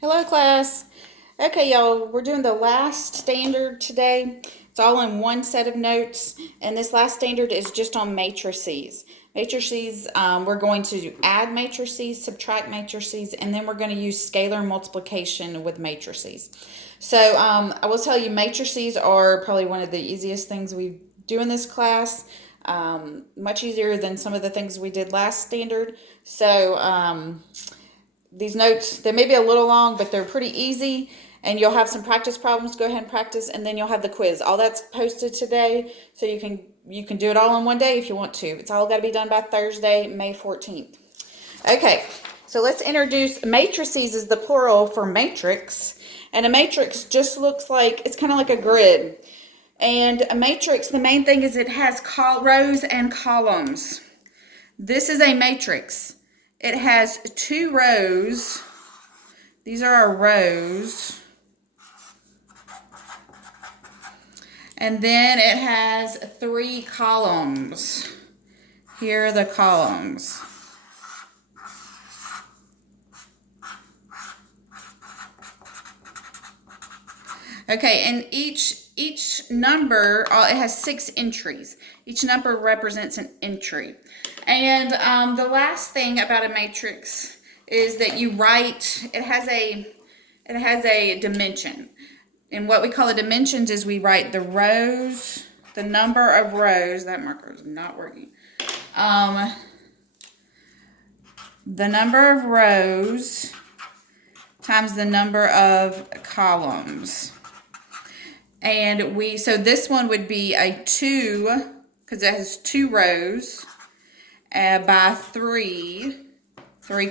Hello, class. Okay, y'all, we're doing the last standard today. It's all in one set of notes, and this last standard is just on matrices. Matrices, we're going to add matrices, subtract matrices, and then we're going to use scalar multiplication with matrices. So I will tell you, matrices are probably one of the easiest things we do in this class. Much easier than some of the things we did last standard. So these notes, they may be a little long, but they're pretty easy, and you'll have some practice problems. Go ahead and practice, and then you'll have the quiz. All that's posted today, so you can do it all in one day if you want to. It's all got to be done by Thursday, May 14th. Okay, so let's introduce matrices is the plural for matrix, and a matrix just looks like, it's kind of like a grid. And a matrix, the main thing is it has rows and columns. This is a matrix. It has two rows. These are our rows. And then it has three columns. Here are the columns. Okay, and each number, it has 6 entries. Each number represents an entry. And the last thing about a matrix is that you write, it has a dimension. And what we call the dimensions is we write the rows, the number of rows, that marker is not working. The number of rows times the number of columns. And so this one would be a 2, because it has 2 rows, by 3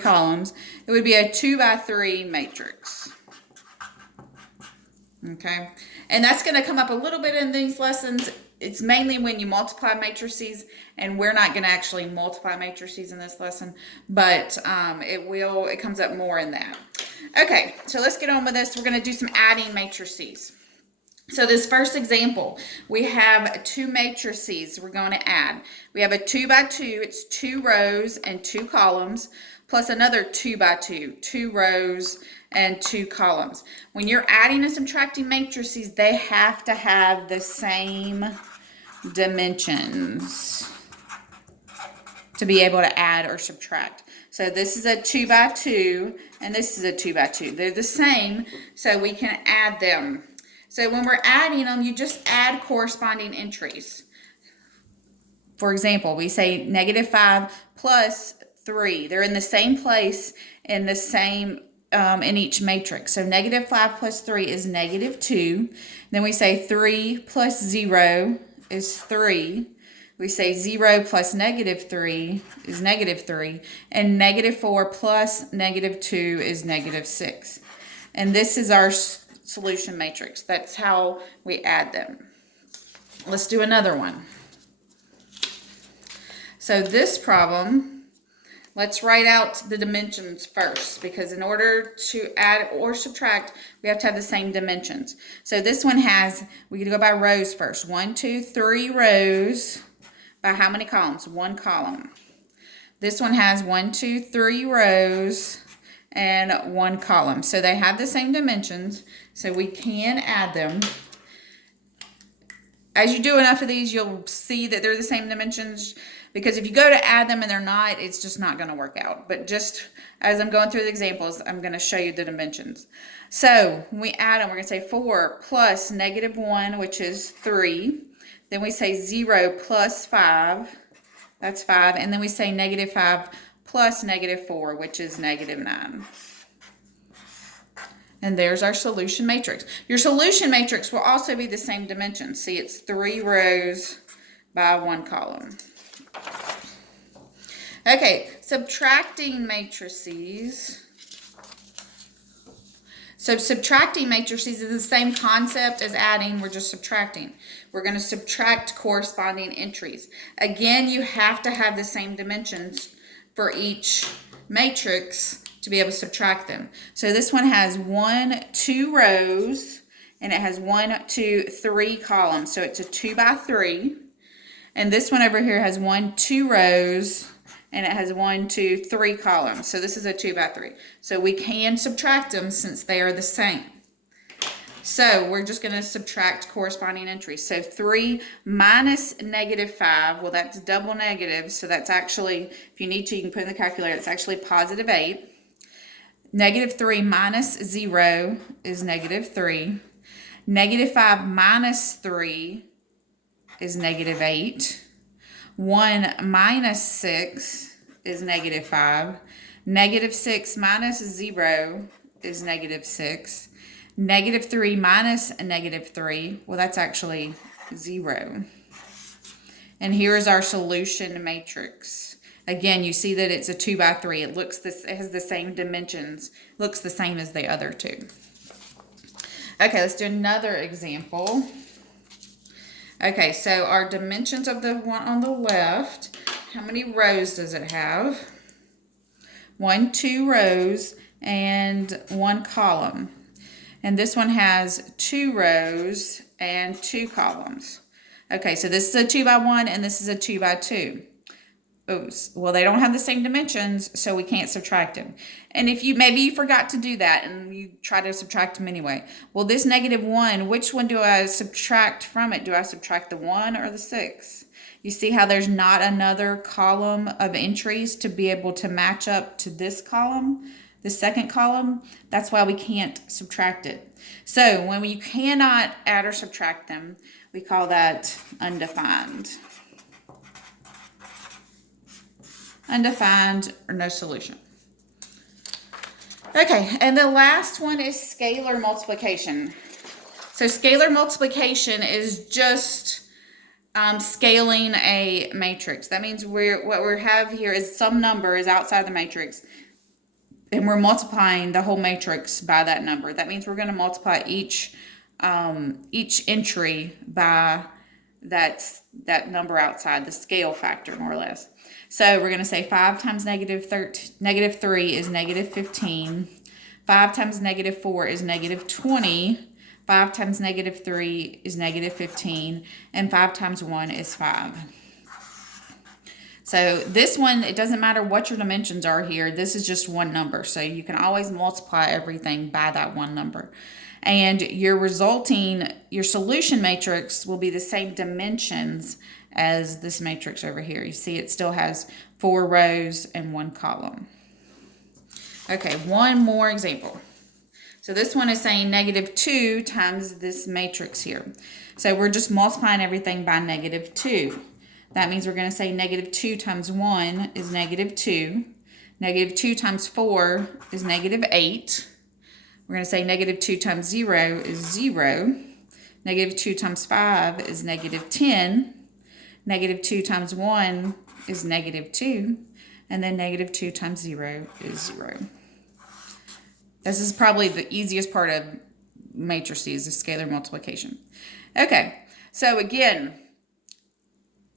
columns. It would be a 2 by 3 matrix. Okay, and that's going to come up a little bit in these lessons. It's mainly when you multiply matrices, and we're not going to actually multiply matrices in this lesson, but it comes up more in that. Okay, so let's get on with this. We're going to do some adding matrices. So this first example, we have 2 matrices we're going to add. We have a 2 by 2, it's 2 rows and 2 columns, plus another 2 by 2, 2 rows and 2 columns. When you're adding and subtracting matrices, they have to have the same dimensions to be able to add or subtract. So this is a 2 by 2, and this is a 2 by 2. They're the same, so we can add them. So when we're adding them, you just add corresponding entries. For example, we say negative 5 plus 3. They're in the same place in the same in each matrix. So negative 5 plus 3 is negative 2. Then we say 3 plus 0 is 3. We say 0 plus negative 3 is negative 3. And negative 4 plus negative 2 is negative 6. And this is our solution matrix. That's how we add them. Let's do another one. So this problem, let's write out the dimensions first, because in order to add or subtract, we have to have the same dimensions. So this one has, we can go by rows first. 1, 2, 3 rows by how many columns? 1 column. This one has 1, 2, 3 rows and 1 column. So they have the same dimensions, so we can add them. As you do enough of these, you'll see that they're the same dimensions, because if you go to add them and they're not, it's just not going to work out. But just as I'm going through the examples, I'm going to show you the dimensions. So when we add them, we're going to say 4 plus negative 1, which is 3. Then we say 0 plus 5, that's 5. And then we say negative 5 plus negative 4, which is negative 9. And there's our solution matrix. Your solution matrix will also be the same dimensions. See, it's 3 rows by 1 column. Okay, subtracting matrices. So subtracting matrices is the same concept as adding, we're just subtracting. We're going to subtract corresponding entries. Again, you have to have the same dimensions for each matrix to be able to subtract them. So this one has 1, 2 rows, and it has 1, 2, 3 columns. So it's a 2 by 3. And this one over here has 1, 2 rows and it has 1, 2, 3 columns. So this is a 2 by 3. So we can subtract them since they are the same. So we're just going to subtract corresponding entries. So 3 minus -5, well, that's double negative. So that's actually, if you need to, you can put in the calculator, it's actually +8. -3 minus 0 is -3. -5 minus 3 is -8. 1 minus 6 is -5. -6 minus 0 is -6. -3 minus -3, well, that's actually 0. And here's our solution matrix. Again, you see that it's a 2 by 3. It has the same dimensions, looks the same as the other two. Okay, let's do another example. Okay, so our dimensions of the one on the left, how many rows does it have? 1, 2 rows and 1 column. And this one has 2 rows and 2 columns. Okay, so this is a 2 by 1 and this is a 2 by 2. Oops. Well, they don't have the same dimensions, so we can't subtract them. And if maybe you forgot to do that and you try to subtract them anyway. Well, this -1, which one do I subtract from it? Do I subtract the 1 or the 6? You see how there's not another column of entries to be able to match up to this column, the second column? That's why we can't subtract it. So when you cannot add or subtract them, we call that undefined. Undefined or no solution. Okay, and the last one is scalar multiplication. So scalar multiplication is just scaling a matrix. That means what we have here is some number is outside the matrix, and we're multiplying the whole matrix by that number. That means we're going to multiply each entry by that number outside, the scale factor, more or less. So we're going to say 5 times -3 is -15. 5 times -4 is -20. 5 times -3 is -15. And 5 times 1 is 5. So this one, it doesn't matter what your dimensions are here. This is just one number. So you can always multiply everything by that one number. And your solution matrix will be the same dimensions as this matrix over here. You see it still has 4 rows and 1 column. Okay, one more example. So this one is saying -2 times this matrix here. So we're just multiplying everything by -2. That means we're going to say -2 times 1 is -2. -2 times 4 is -8. We're going to say -2 times 0 is 0. -2 times 5 is -10. -2 times 1 is -2. And then -2 times 0 is 0. This is probably the easiest part of matrices, is scalar multiplication. Okay, so again,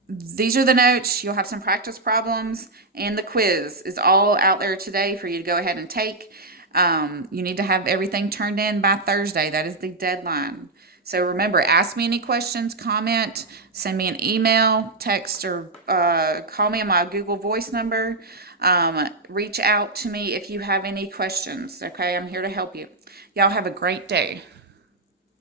these are the notes. You'll have some practice problems, and the quiz is all out there today for you to go ahead and take. You need to have everything turned in by Thursday. That is the deadline. So remember, ask me any questions, comment, send me an email, text, or call me on my Google Voice number. Reach out to me if you have any questions, okay? I'm here to help you. Y'all have a great day.